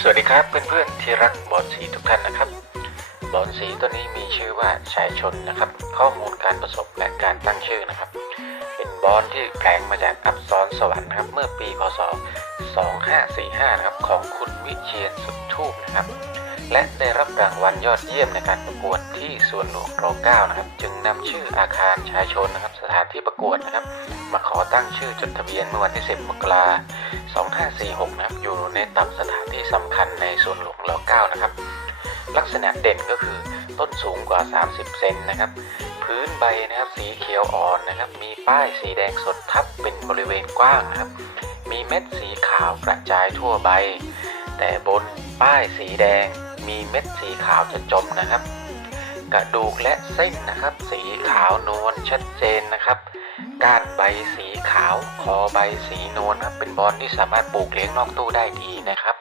สวัสดีครับเพื่อนๆที่รักบอลสีทุกท่านนะครับ บอลสีตัวนี้มีชื่อว่าชายชนนะครับ ข้อมูลการประสบและการตั้งชื่อนะครับ เป็นที่แปลงมาจากอับซ้อนสวรรค์นะครับ เมื่อปีพศ 2545 นะครับ ของคุณวิเชียรสุดทูปนะครับ และได้รับรางวัลยอดเยี่ยมในการประกวดที่สวนหลวงร9นะครับ จึงนำชื่ออาคารชายชนนะครับ สถานที่ประกวดนะครับ มาขอตั้งชื่อจดทะเบียนเมื่อวันที่ 10 มกราคม 2546 นะครับ อยู่ในตับสถานที่สำคัญในสวนหลวงร9นะครับ ลักษณะเด่นก็คือต้นสูงกว่า 30 เซนนะครับ พื้นใบนะครับสีเขียวอ่อนนะครับ มีป้ายสีแดงสดทับเป็นบริเวณกว้างนะครับ มีเม็ดสีขาวกระจายทั่วใบ แต่บนป้ายสีแดง มีเม็ดสีขาวจะจมนะครับ กระดูกและเส้นนะครับ สีขาวนวลชัดเจนนะครับก้านใบสีขาวคอใบสีนวลครับเป็นบอลที่สามารถปลูกเลี้ยงนอกตู้ได้ดีนะครับ